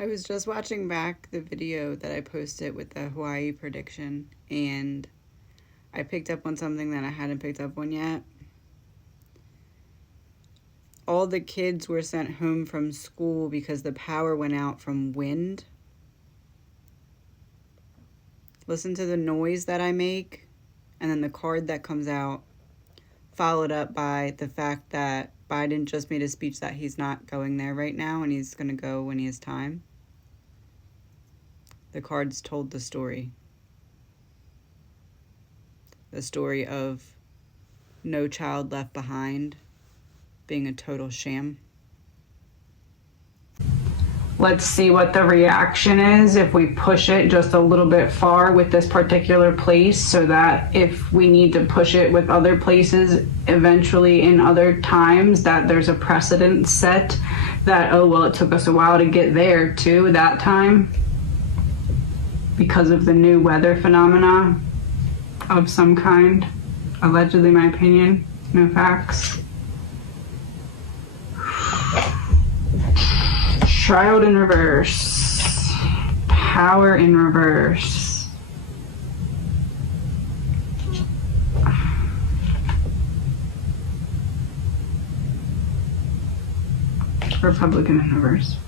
I was just watching back the video that I posted with the Hawaii prediction, and I picked up on something that I hadn't picked up on yet. All the kids were sent home from school because the power went out from wind. Listen to the noise that I make, and then the card that comes out, followed up by the fact that Biden just made a speech that he's not going there right now and he's going to go when he has time. The cards told the story. The story of No Child Left Behind being a total sham. Let's see what the reaction is if we push it just a little bit far with this particular place, so that if we need to push it with other places eventually in other times, that there's a precedent set that, oh, well, it took us a while to get there too that time because of the new weather phenomena of some kind. Allegedly, my opinion, no facts. Child in reverse. Power in reverse. Republican in reverse.